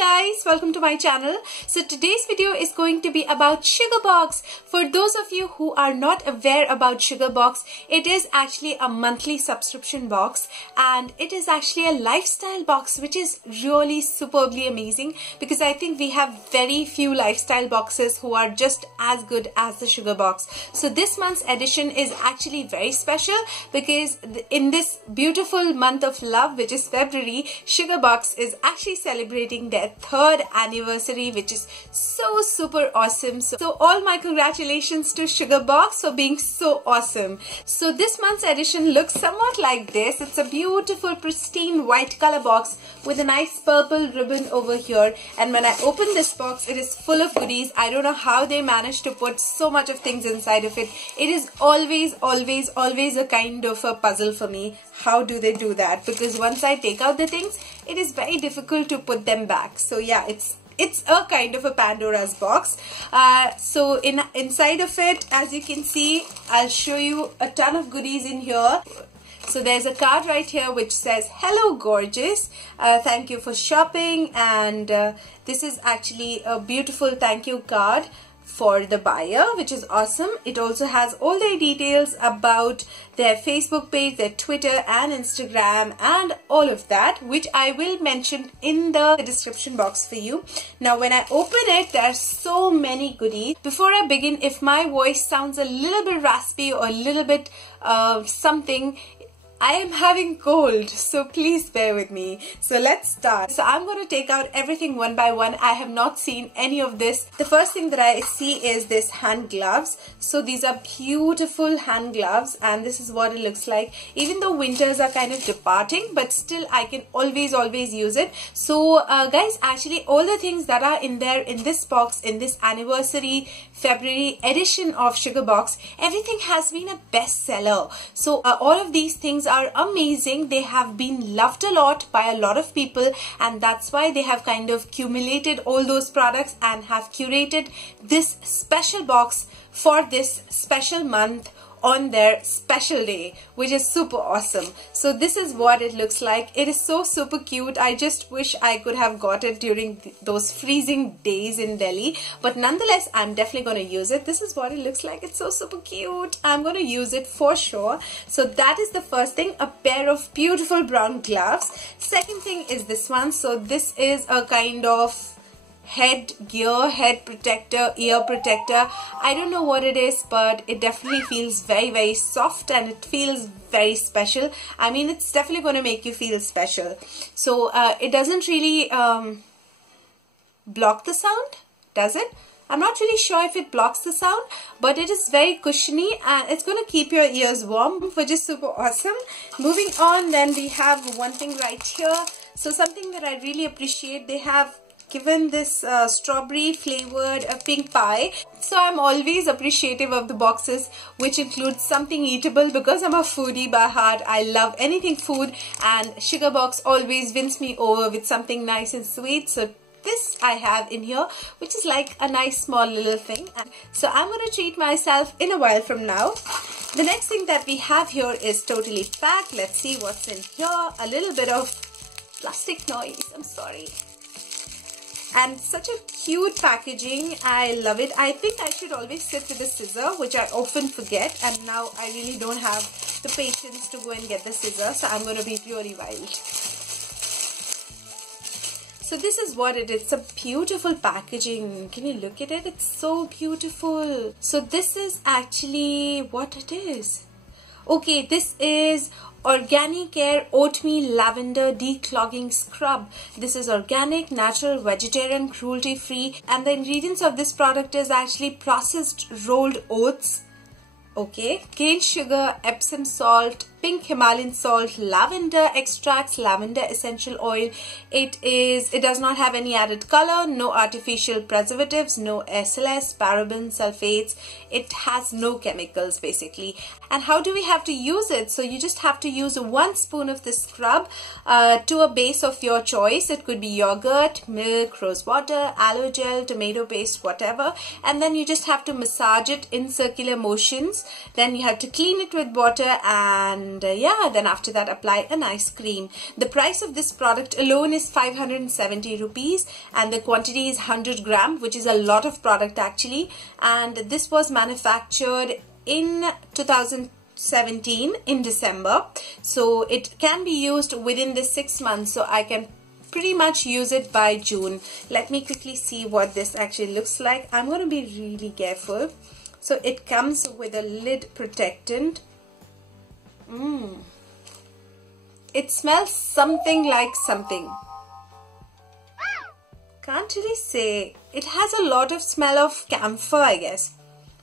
guys, welcome to my channel. So today's video is going to be about Sugarbox. For those of you who are not aware about Sugarbox, it is actually a monthly subscription box and it is actually a lifestyle box, which is really superbly amazing because I think we have very few lifestyle boxes who are just as good as the Sugarbox. So this month's edition is actually very special because in this beautiful month of love, which is February, Sugarbox is actually celebrating their 3rd anniversary, which is so super awesome. So all my congratulations to Sugarbox for being so awesome. So this month's edition looks somewhat like this. It's a beautiful pristine white color box with a nice purple ribbon over here, and when I open this box, it is full of goodies. I don't know how they managed to put so much of things inside of it. It is always a kind of a puzzle for me. How do they do that? Because once I take out the things, it is very difficult to put them back. So yeah, it's a kind of a Pandora's box. So inside of it, as you can see, I'll show you a ton of goodies in here. So there's a card right here which says, "Hello gorgeous, thank you for shopping," and this is actually a beautiful thank you card for the buyer, which is awesome. It also has all their details about their Facebook page, their Twitter and Instagram and all of that, which I will mention in the description box for you. Now when I open it, there are so many goodies. Before I begin, if my voice sounds a little bit raspy or a little bit something, I am having cold, so please bear with me. So let's start. So I'm going to take out everything one by one. I have not seen any of this. The first thing that I see is this hand gloves. So these are beautiful hand gloves and this is what it looks like. Even though winters are kind of departing, but still I can always use it. So guys, actually all the things that are in there in this box, in this anniversary February edition of Sugarbox, everything has been a bestseller. So all of these things are amazing. They have been loved a lot by a lot of people, and that's why they have kind of accumulated all those products and have curated this special box for this special month on their special day, which is super awesome. So this is what it looks like. It is so super cute. I just wish I could have got it during those freezing days in Delhi, but nonetheless I'm definitely going to use it. This is what it looks like. It's so super cute. I'm going to use it for sure. So that is the first thing, a pair of beautiful brown gloves. Second thing is this one. So this is a kind of head gear, head protector, ear protector. I don't know what it is, but it definitely feels very soft and it feels very special. I mean, it's definitely going to make you feel special. So it doesn't really block the sound, does it? I'm not really sure if it blocks the sound, but it is very cushiony and it's going to keep your ears warm, which is super awesome. Moving on, then we have one thing right here. So something that I really appreciate, they have given this strawberry flavored pink pie. So I'm always appreciative of the boxes which include something eatable because I'm a foodie by heart. I love anything food, and Sugarbox always wins me over with something nice and sweet. So this I have in here, which is like a nice small little thing. So I'm going to treat myself in a while from now. The next thing that we have here is totally packed. Let's see what's in here. A little bit of plastic noise, I'm sorry. And such a cute packaging. I love it. I think I should always sit with a scissor, which I often forget, and now I really don't have the patience to go and get the scissor, so I'm going to be really wild. So this is what it is. It's a beautiful packaging. Can you look at it? It's so beautiful. So this is actually what it is. Okay, this is Organic Care Oatmeal Lavender De-clogging Scrub. This is organic, natural, vegetarian, cruelty-free, and the ingredients of this product is actually processed rolled oats, okay, cane sugar, Epsom salt, pink Himalayan salt, lavender extracts, lavender essential oil. It does not have any added color, no artificial preservatives, no SLS, parabens, sulfates. It has no chemicals basically. And how do we have to use it? So you just have to use 1 spoon of this scrub to a base of your choice. It could be yogurt, milk, rose water, aloe gel, tomato paste, whatever. And then you just have to massage it in circular motions. Then you have to clean it with water and and yeah, then after that apply a nice cream. The price of this product alone is 570 rupees and the quantity is 100 gram, which is a lot of product actually, and this was manufactured in 2017 in December, so it can be used within the 6 months, so I can pretty much use it by June. Let me quickly see what this actually looks like. I'm going to be really careful. So it comes with a lid protectant. It smells something like something. Can't really say. It has a lot of smell of camphor, I guess.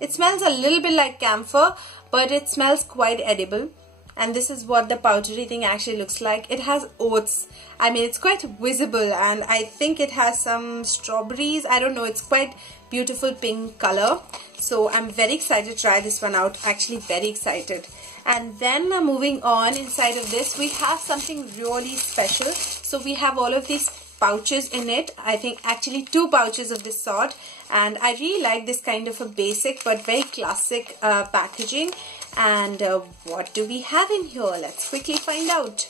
It smells a little bit like camphor, but it smells quite edible. And this is what the powdery thing actually looks like. It has oats. I mean, it's quite visible, and I think it has some strawberries. I don't know. It's quite beautiful pink color. So I'm very excited to try this one out. Actually, very excited. And then moving on, inside of this, we have something really special. So we have all of these pouches in it. I think actually 2 pouches of this sort. And I really like this kind of a basic but very classic packaging. And what do we have in here? Let's quickly find out.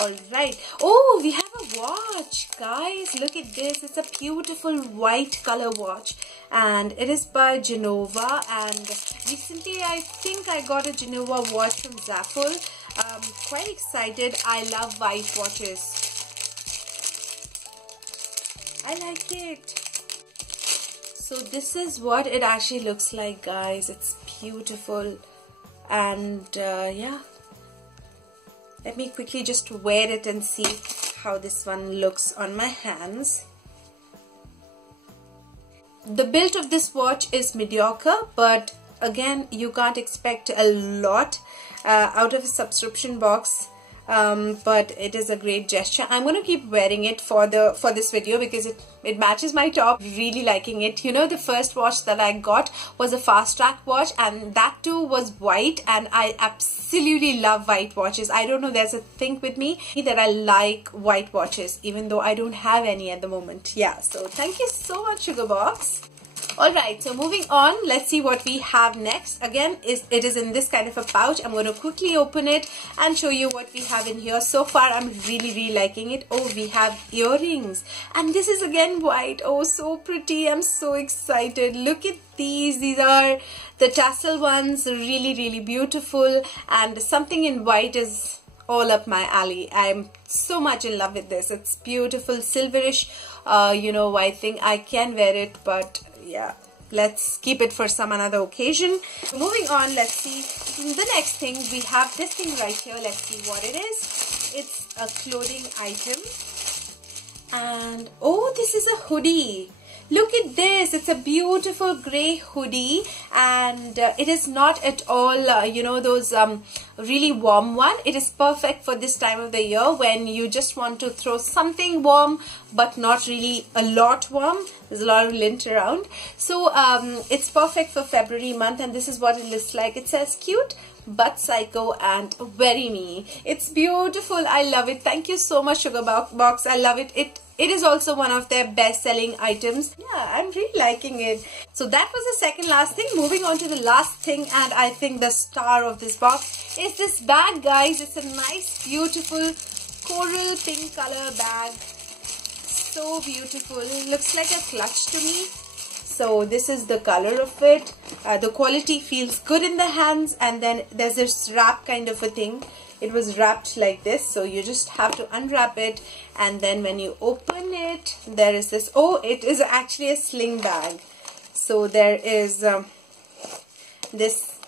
Alright. Oh, we have a watch. Guys, look at this. It's a beautiful white color watch. And it is by Genova. And recently, I think I got a Genova watch from Zaful. Quite excited. I love white watches. I like it. So this is what it actually looks like, guys. It's beautiful. And yeah. Let me quickly just wear it and see how this one looks on my hands. The build of this watch is mediocre, but again, you can't expect a lot out of a subscription box. But it is a great gesture. I'm going to keep wearing it for this video because it matches my top. Really liking it. You know, the first watch that I got was a fast track watch, and that too was white, and I absolutely love white watches. I don't know, there's a thing with me that I like white watches, even though I don't have any at the moment. Yeah, so thank you so much, Sugarbox. Alright, so moving on, let's see what we have next. Again, it is in this kind of a pouch. I'm going to quickly open it and show you what we have in here. So far, I'm really liking it. Oh, we have earrings. And this is again white. Oh, so pretty. I'm so excited. Look at these. These are the tassel ones. Really beautiful. And something in white is all up my alley. I'm so much in love with this. It's beautiful, silverish, you know, white thing. I can wear it, but yeah, let's keep it for some another occasion. Moving on, let's see the next thing. We have this thing right here. Let's see what it is. It's a clothing item. And oh, this is a hoodie. Look at this. It's a beautiful grey hoodie, and it is not at all, you know, those really warm one. It is perfect for this time of the year when you just want to throw something warm but not really a lot warm. There's a lot of lint around. So it's perfect for February month, and this is what it looks like. It says cute but psycho and very me. It's beautiful. I love it. Thank you so much, Sugarbox. I love it. It is also one of their best-selling items. Yeah, I'm really liking it. So that was the second last thing. Moving on to the last thing, and I think the star of this box is this bag, guys. It's a nice, beautiful coral pink color bag. So beautiful. It looks like a clutch to me. So this is the color of it. The quality feels good in the hands, and then there's this wrap kind of a thing. It was wrapped like this, so you just have to unwrap it, and then when you open it, there is this, oh, it is actually a sling bag. So there is this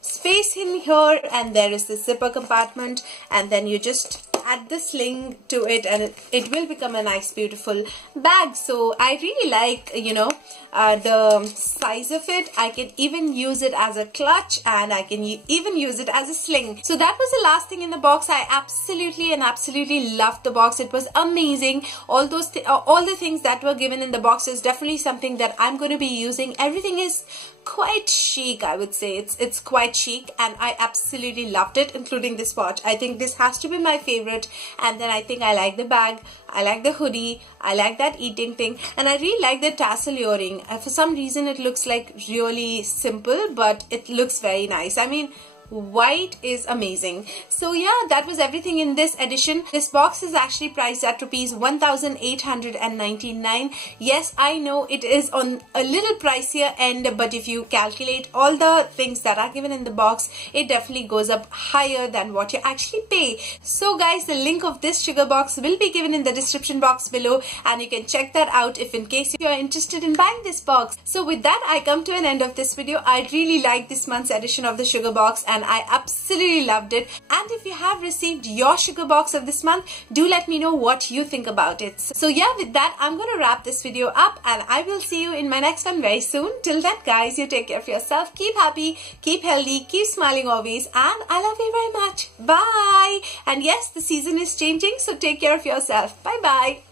space in here, and there is the zipper compartment, and then you just add the sling to it, and it will become a nice beautiful bag. So I really like, you know, the size of it. I can even use it as a clutch, and I can even use it as a sling. So that was the last thing in the box. I absolutely loved the box. It was amazing. All those all the things that were given in the box is definitely something that I'm going to be using. Everything is quite chic, I would say. It's quite chic, and I absolutely loved it, including this watch. I think this has to be my favorite. And then I think I like the bag, I like the hoodie, I like that eating thing, and I really like the tassel earring. For some reason it looks like really simple, but it looks very nice. I mean, white is amazing. So yeah, that was everything in this edition. This box is actually priced at rupees 1,899. Yes, I know it is on a little pricier end, but if you calculate all the things that are given in the box, it definitely goes up higher than what you actually pay. So guys, the link of this sugar box will be given in the description box below, and you can check that out if in case you are interested in buying this box. So with that, I come to an end of this video. I really liked this month's edition of the sugar box and I absolutely loved it. And if you have received your sugar box of this month, do let me know what you think about it. So yeah, with that, I'm going to wrap this video up and I will see you in my next one very soon. Till then guys, you take care of yourself, keep happy, keep healthy, keep smiling always, and I love you very much. Bye. And yes, the season is changing, so take care of yourself. Bye bye.